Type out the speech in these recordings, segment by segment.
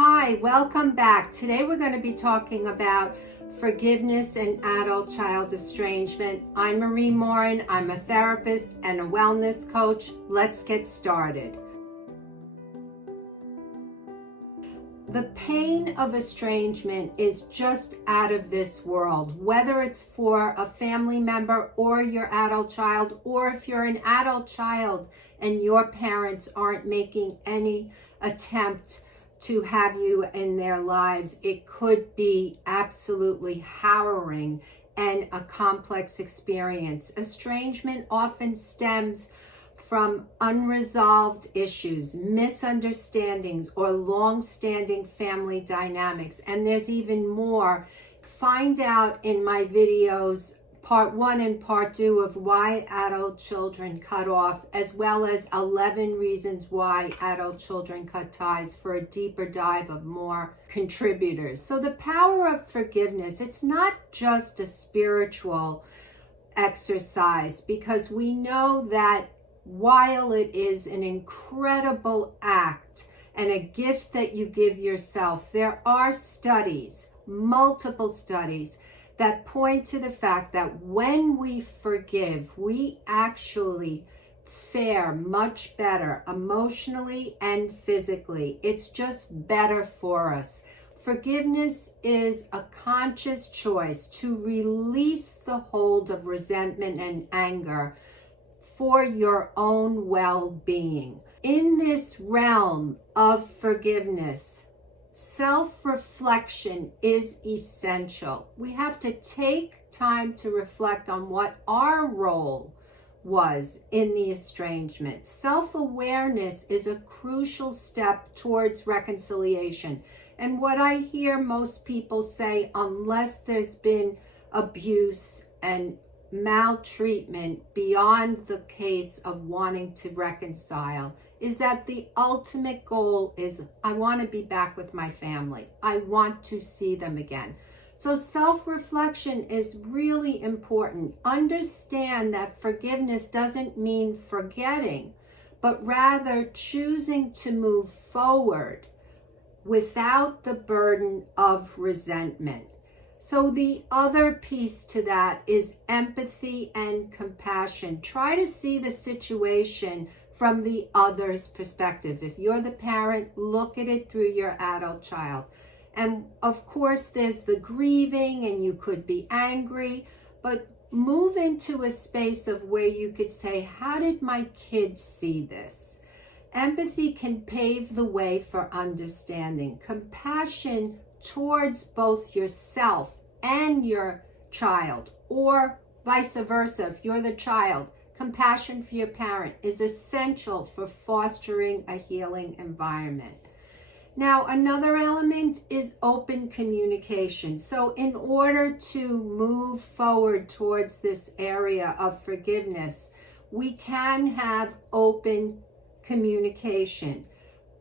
Hi, welcome back. Today we're going to be talking about forgiveness and adult-child estrangement. I'm Marie Morin. I'm a therapist and a wellness coach. Let's get started. The pain of estrangement is just out of this world, whether it's for a family member or your adult child, or if you're an adult child and your parents aren't making any attempt to have you in their lives. It could be absolutely harrowing and a complex experience. Estrangement often stems from unresolved issues, misunderstandings, or long-standing family dynamics. And there's even more. Find out in my videos, part 1 and part 2 of why adult children cut off, as well as 11 reasons why adult children cut ties, for a deeper dive of more contributors. So the power of forgiveness, it's not just a spiritual exercise, because we know that while it is an incredible act and a gift that you give yourself, there are studies, multiple studies, that point to the fact that when we forgive, we actually fare much better emotionally and physically. It's just better for us. Forgiveness is a conscious choice to release the hold of resentment and anger for your own well-being. In this realm of forgiveness, self-reflection is essential. We have to take time to reflect on what our role was in the estrangement. Self-awareness is a crucial step towards reconciliation. And what I hear most people say, unless there's been abuse and maltreatment beyond the case of wanting to reconcile, is that the ultimate goal is, I want to be back with my family. I want to see them again. So self-reflection is really important. Understand that forgiveness doesn't mean forgetting, but rather choosing to move forward without the burden of resentment. So the other piece to that is empathy and compassion. Try to see the situation from the other's perspective. If you're the parent, look at it through your adult child. And of course, there's the grieving, and you could be angry, but move into a space of where you could say, how did my kids see this? Empathy can pave the way for understanding. Compassion towards both yourself and your child, or vice versa. If you're the child, compassion for your parent is essential for fostering a healing environment. Now, another element is open communication. So in order to move forward towards this area of forgiveness, we can have open communication.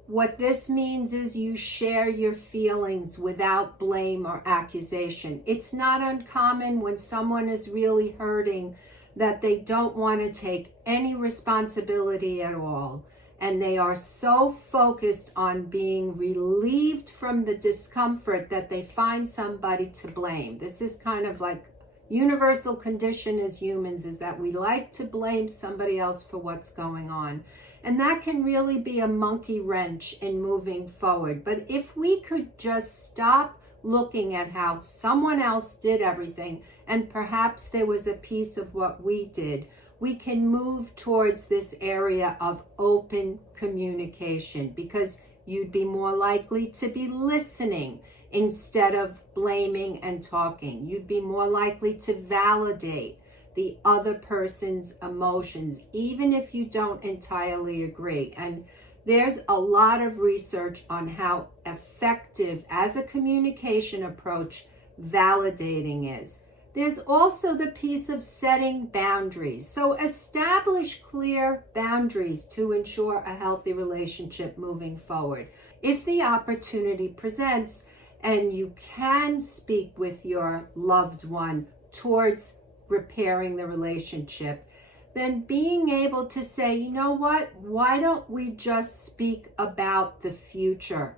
What this means is you share your feelings without blame or accusation. It's not uncommon when someone is really hurting that they don't want to take any responsibility at all. And they are so focused on being relieved from the discomfort that they find somebody to blame. This is kind of like universal condition as humans, is that we like to blame somebody else for what's going on. And that can really be a monkey wrench in moving forward. But if we could just stop looking at how someone else did everything, and perhaps there was a piece of what we did, we can move towards this area of open communication, because you'd be more likely to be listening instead of blaming and talking. You'd be more likely to validate the other person's emotions, even if you don't entirely agree. And there's a lot of research on how effective as a communication approach validating is. There's also the piece of setting boundaries. So establish clear boundaries to ensure a healthy relationship moving forward. If the opportunity presents and you can speak with your loved one towards repairing the relationship, then being able to say, you know what, why don't we just speak about the future?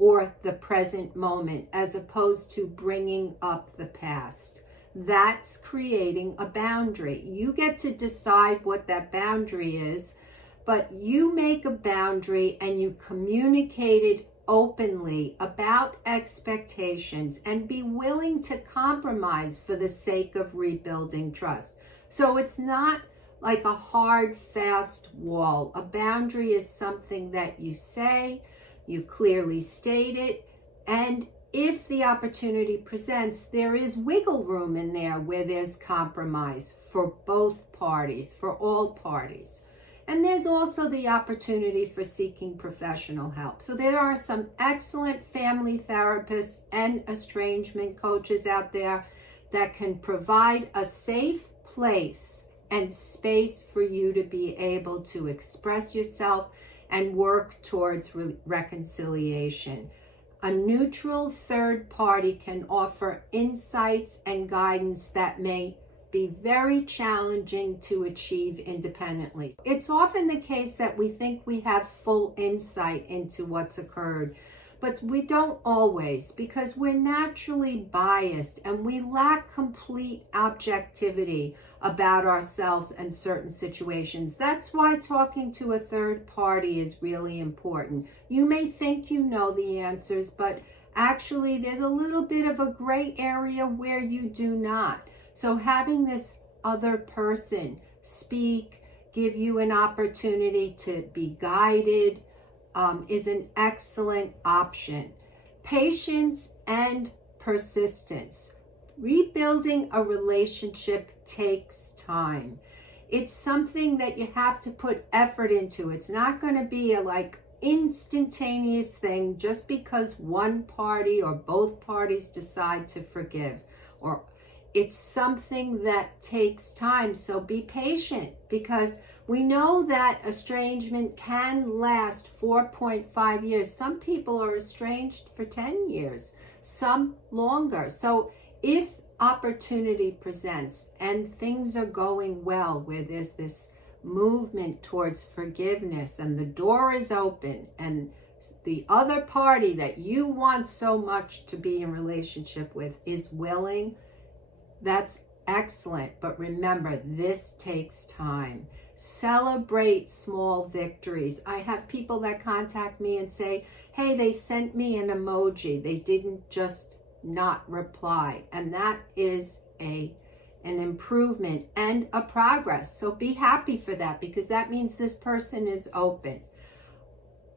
or the present moment, as opposed to bringing up the past. That's creating a boundary. You get to decide what that boundary is, but you make a boundary and you communicate it openly about expectations and be willing to compromise for the sake of rebuilding trust. So it's not like a hard, fast wall. A boundary is something that you say, you clearly state it, and if the opportunity presents, there is wiggle room in there where there's compromise for both parties, for all parties. And there's also the opportunity for seeking professional help. So there are some excellent family therapists and estrangement coaches out there that can provide a safe place and space for you to be able to express yourself and work towards reconciliation. A neutral third party can offer insights and guidance that may be very challenging to achieve independently. It's often the case that we think we have full insight into what's occurred, but we don't always, because we're naturally biased and we lack complete objectivity about ourselves and certain situations. That's why talking to a third party is really important. You may think you know the answers, but actually there's a little bit of a gray area where you do not. So having this other person speak, give you an opportunity to be guided, is an excellent option. Patience and persistence. Rebuilding a relationship takes time. It's something that you have to put effort into. It's not going to be a instantaneous thing just because one party or both parties decide to forgive, or it's something that takes time. So be patient, because we know that estrangement can last 4.5 years. Some people are estranged for 10 years, some longer. So if opportunity presents and things are going well, where there's this movement towards forgiveness and the door is open and the other party that you want so much to be in relationship with is willing, that's excellent. But remember, this takes time. Celebrate small victories. I have people that contact me and say, hey, they sent me an emoji. They didn't just not reply. And that is an improvement and a progress. So be happy for that, because that means this person is open.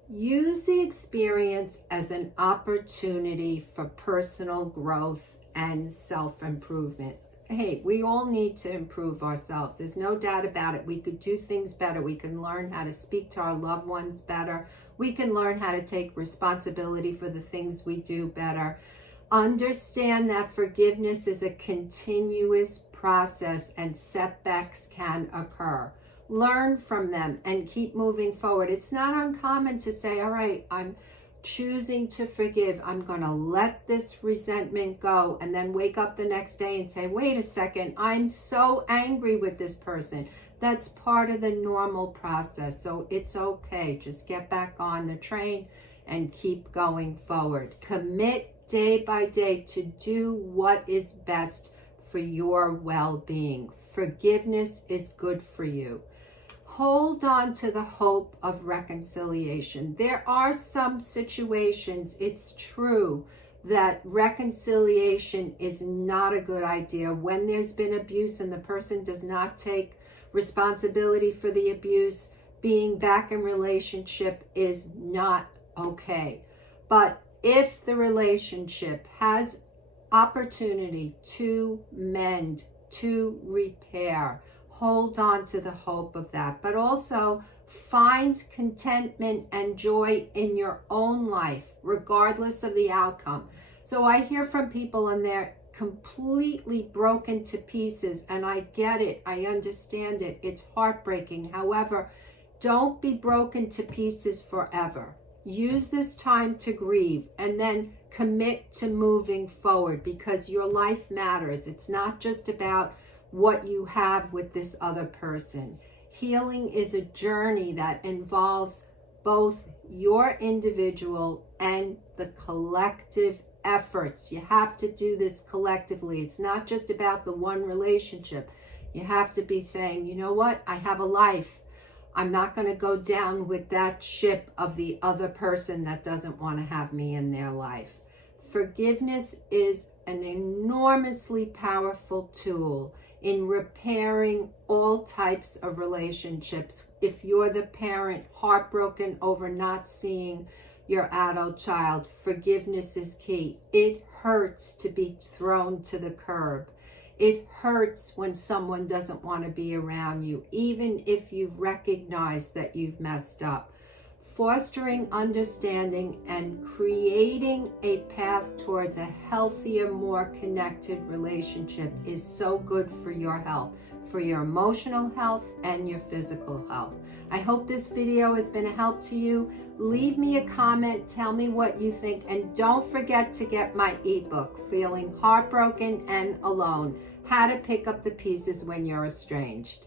Use the experience as an opportunity for personal growth and self-improvement. Hey, we all need to improve ourselves. There's no doubt about it. We could do things better. We can learn how to speak to our loved ones better. We can learn how to take responsibility for the things we do better. Understand that forgiveness is a continuous process and setbacks can occur. Learn from them and keep moving forward. It's not uncommon to say, all right, I'm choosing to forgive. I'm going to let this resentment go, and then wake up the next day and say, wait a second, I'm so angry with this person. That's part of the normal process. So it's okay. Just get back on the train and keep going forward. Commit day by day to do what is best for your well-being. Forgiveness is good for you. Hold on to the hope of reconciliation. There are some situations, it's true, that reconciliation is not a good idea when there's been abuse and the person does not take responsibility for the abuse. Being back in relationship is not okay. But if the relationship has opportunity to mend, to repair, hold on to the hope of that. But also find contentment and joy in your own life, regardless of the outcome. So I hear from people and they're completely broken to pieces, and I get it. I understand it. It's heartbreaking. However, don't be broken to pieces forever. Use this time to grieve and then commit to moving forward, because your life matters. It's not just about what you have with this other person. Healing is a journey that involves both your individual and the collective efforts. You have to do this collectively. It's not just about the one relationship. You have to be saying, you know what? I have a life. I'm not going to go down with that ship of the other person that doesn't want to have me in their life. Forgiveness is an enormously powerful tool in repairing all types of relationships. If you're the parent heartbroken over not seeing your adult child, forgiveness is key. It hurts to be thrown to the curb. It hurts when someone doesn't want to be around you, even if you've recognized that you've messed up. Fostering understanding and creating a path towards a healthier, more connected relationship is so good for your health, for your emotional health and your physical health. I hope this video has been a help to you. Leave me a comment, tell me what you think, and don't forget to get my ebook, Feeling Heartbroken and Alone, How to Pick Up the Pieces When You're Estranged.